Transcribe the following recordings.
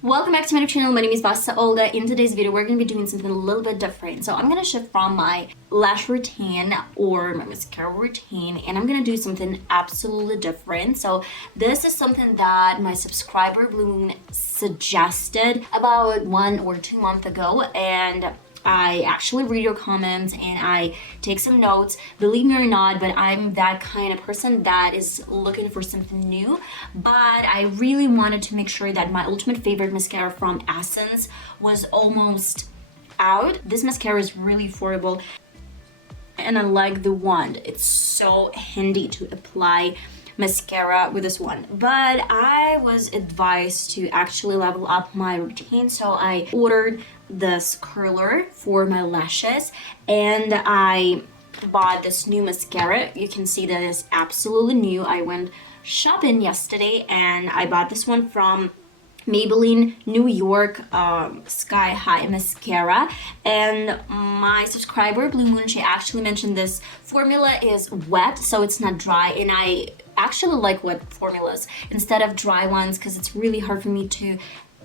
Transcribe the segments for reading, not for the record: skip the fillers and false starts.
Welcome back to my YouTube channel. My name is VassaOlga. In today's video, we're going to be doing something a little bit different. So I'm going to shift from my lash routine or my mascara routine, and I'm going to do something absolutely different. So this is something that my subscriber Blue Moon suggested about 1 or 2 months ago, and I actually read your comments and I take some notes. Believe me or not, but I'm that kind of person that is looking for something new. But I really wanted to make sure that my ultimate favorite mascara from Essence was almost out. This mascara is really affordable and I like the wand. It's so handy to apply mascara with this one, but I was advised to actually level up my routine, so I ordered this curler for my lashes and I bought this new mascara. You can see that it's absolutely new. I went shopping yesterday and I bought this one from Maybelline New York Sky High Mascara, and my subscriber Blue Moon, she actually mentioned this formula is wet, so it's not dry, and I actually like wet formulas instead of dry ones because it's really hard for me to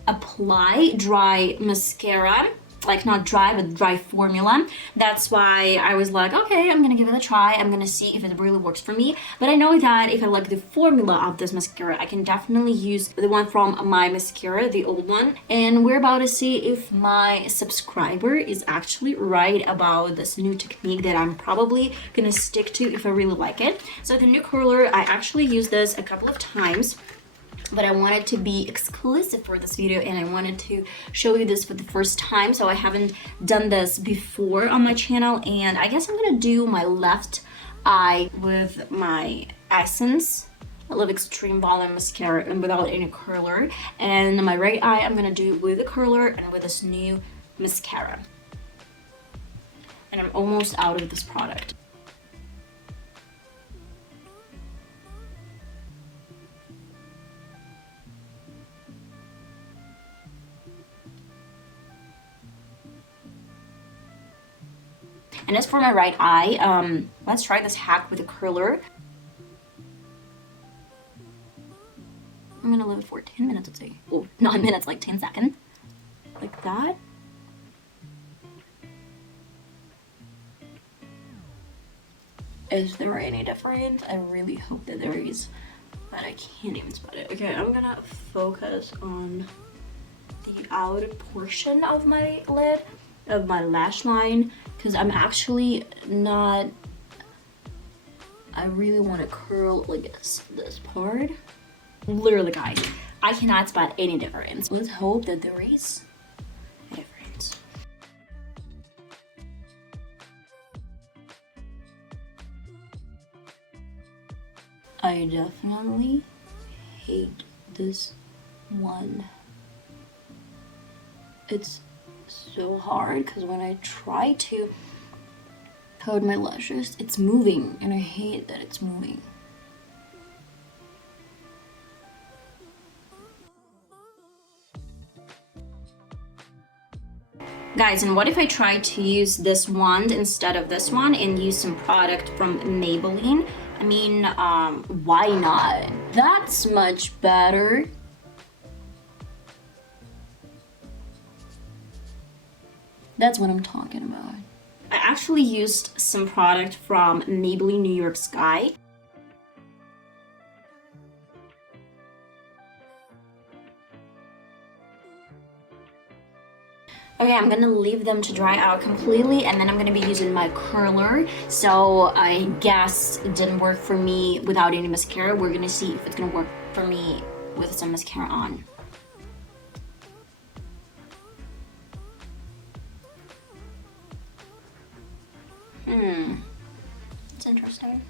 apply dry mascara, like not dry but dry formula. That's why I was like, okay, I'm gonna give it a try. I'm gonna see if it really works for me. But I know that if I like the formula of this mascara, I can definitely use the one from my mascara, the old one. And we're about to see if my subscriber is actually right about this new technique that I'm probably gonna stick to if I really like it. So the new curler, I actually used this a couple of times, but I wanted to be exclusive for this video and I wanted to show you this for the first time. So I haven't done this before on my channel, and I guess I'm gonna do my left eye with my Essence Live Extreme Volume Mascara and without any curler, and my right eye I'm gonna do with the curler and with this new mascara. And I'm almost out of this product. And as for my right eye, let's try this hack with a curler. I'm gonna leave it for 10 minutes, let's say. Oh, not minutes, like 10 seconds. Like that. Is there any difference? I really hope that there is, but I can't even spot it. Okay, I'm gonna focus on the outer portion of my lid, of my lash line, because I'm actually not, I really want to curl like this part. Literally guys, I cannot spot any difference. Let's hope that there is a difference. I definitely hate this one. It's so hard because when I try to coat my lashes, it's moving and I hate that it's moving. Guys, and what if I try to use this wand instead of this one and use some product from Maybelline? I mean, why not? That's much better. That's what I'm talking about. I actually used some product from Maybelline New York Sky. Okay, I'm gonna leave them to dry out completely and then I'm gonna be using my curler. So I guess it didn't work for me without any mascara. We're gonna see if it's gonna work for me with some mascara on. It's interesting.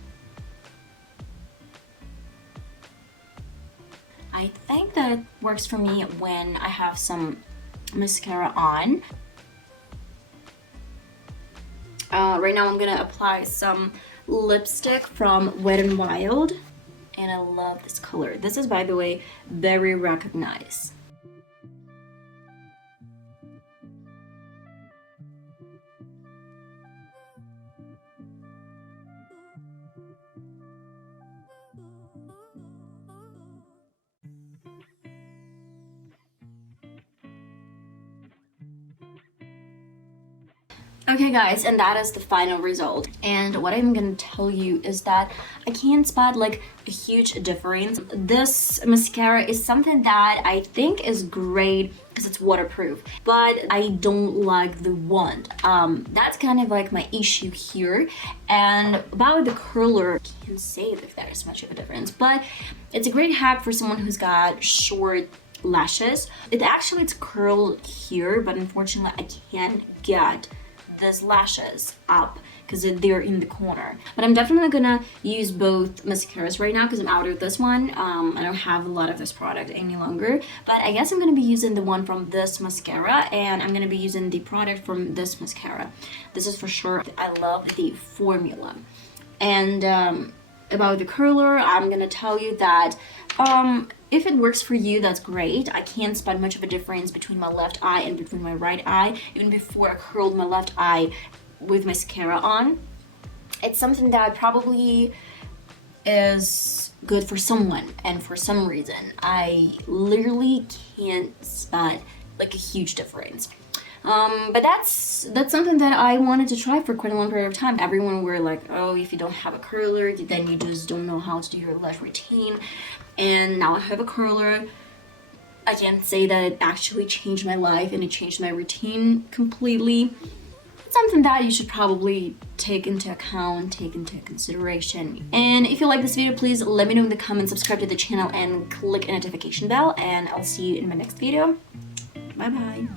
I think that it works for me when I have some mascara on. Right now I'm gonna apply some lipstick from Wet n Wild, and I love this color. This is, by the way, very recognized. Okay guys, and that is the final result. And what I'm gonna tell you is that I can't spot like a huge difference. This mascara is something that I think is great because it's waterproof, but I don't like the wand. That's kind of like my issue here. And about the curler, I can't say if there is much of a difference, but it's a great hack for someone who's got short lashes. It's curled here, but unfortunately I can't get these lashes up because they're in the corner. But I'm definitely gonna use both mascaras right now because I'm out of this one. I don't have a lot of this product any longer, but I guess I'm gonna be using the one from this mascara, and I'm gonna be using the product from this mascara. This is for sure. I love the formula. And about the curler, I'm gonna tell you that if it works for you, that's great. I can't spot much of a difference between my left eye and between my right eye, even before I curled my left eye with mascara on. It's something that probably is good for someone, and for some reason, I literally can't spot like a huge difference. But that's something that I wanted to try for quite a long period of time. Everyone were like, oh, if you don't have a curler, then you just don't know how to do your lash routine. And now I have a curler. I can't say that it actually changed my life and it changed my routine completely. It's something that you should probably take into account, take into consideration. And if you like this video, please let me know in the comments, subscribe to the channel, and click the notification bell. And I'll see you in my next video. Bye bye.